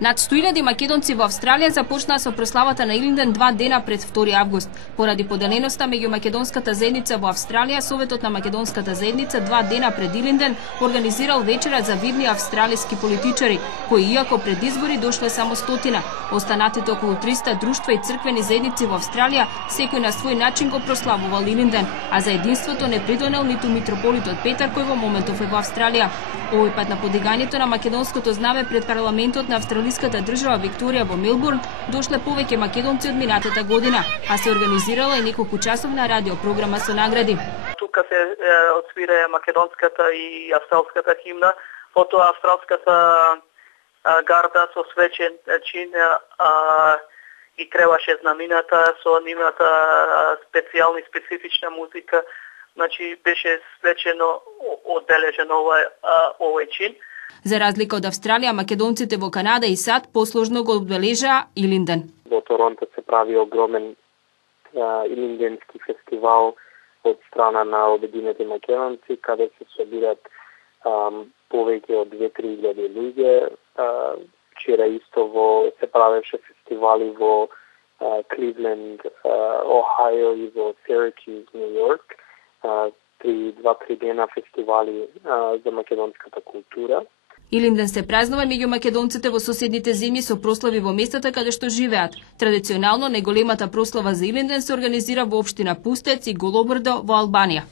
Над 100.000 македонци во Австралија започнаа со прославата на Илинден 2 дена пред 2 август. Поради поделеноста меѓу македонската заедница во Австралија, Советот на македонската заедница 2 дена пред Илинден организирал вечера за видни австралиски политичари, кои иако пред избори дошле само 100. Останатите околу 300 друштва и црквени заедници во Австралија секој на свој начин го прославувал Илинден, а за единството не придонел ниту митрополитот Петар, кој во моментов е во Австралија. Овој пат на подигањето на македонското знаме пред парламентот на австралиската држава Викторија во Мелбурн дошле повеќе македонци од минатата година, а се организирала и неколкучасовна радиопрограма со награди. Тука се отсвира македонската и австралската химна, потоа австралската гарда со свечен чин и креваше знамината со нивната специфична музика. Значи беше свечено одбележено овој чин. За разлика од Австралија, македонците во Канада и САД посложно го одбележаа Илинден. Во Торонто се прави огромен илинденски фестивал од страна на обединети македонци, каде се собират повеќе од 2-3 илјади луѓе. Вчера исто се правеше фестивали во Кливленд, Охајо и во Сиракјуз, Нью Йорк. 2-3 дена фестивали за македонската култура. Илинден се празнува меѓу македонците во соседните земји со прослави во местата каде што живеат. Традиционално најголемата прослава за Илинден се организира во општина Пустец и Голобрдо во Албанија.